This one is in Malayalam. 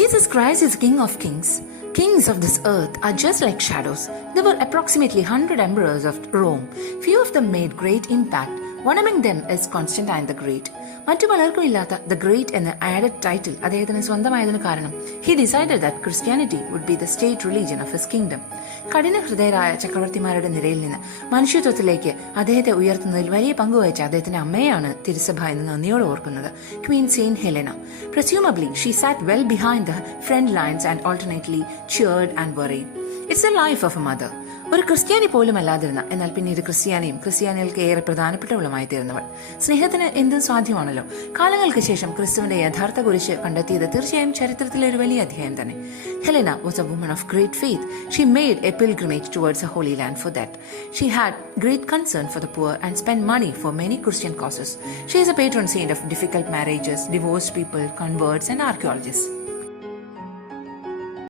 Jesus Christ is King of Kings. Kings of this earth are just like shadows. There were approximately 100 emperors of Rome. Few of them made great impact. One among them is Constantine the Great. മറ്റു പലർക്കും ഇല്ലാത്ത ദ ഗ്രേറ്റ് എന്ന ആഡഡ് ടൈറ്റിൽ അദ്ദേഹത്തിന് സ്വന്തമായതിനു കാരണം he decided that Christianity would be the state religion of his kingdom. കഠിന ഹൃദയരായ ചക്രവർത്തിമാരുടെ നിരയിൽ നിന്ന് മനുഷ്യത്വത്തിലേക്ക് അദ്ദേഹത്തെ ഉയർത്തുന്നതിൽ വലിയ പങ്കുവഹിച്ച അദ്ദേഹത്തിന്റെ അമ്മയാണ് തിരുസഭ എന്ന് നന്ദിയോട് ഓർക്കുന്നത്, Queen Saint Helena. Presumably, she sat well behind the front lines and alternately cheered and worried. It's the life of a mother. ഒരു ക്രിസ്ത്യാനി പോലും അല്ലാതിരുന്ന എന്നാൽ പിന്നീട് ക്രിസ്ത്യാനികൾക്ക് ഏറെ പ്രധാനപ്പെട്ടവളുമായി തീർന്നവൾ. സ്നേഹത്തിന് എന്തും സാധ്യമാണല്ലോ. കാലങ്ങൾക്ക് ശേഷം ക്രിസ്തുവിന്റെ യഥാർത്ഥ കുരിശ് കണ്ടെത്തിയത് തീർച്ചയായും ചരിത്രത്തിലെ ഒരു വലിയ അധ്യായം തന്നെ. Helena was a woman of great faith. She made a pilgrimage towards the Holy Land for that. She had great concern for the poor and spent money for many Christian causes. She is a patron saint of difficult marriages, divorced people, converts and archaeologists.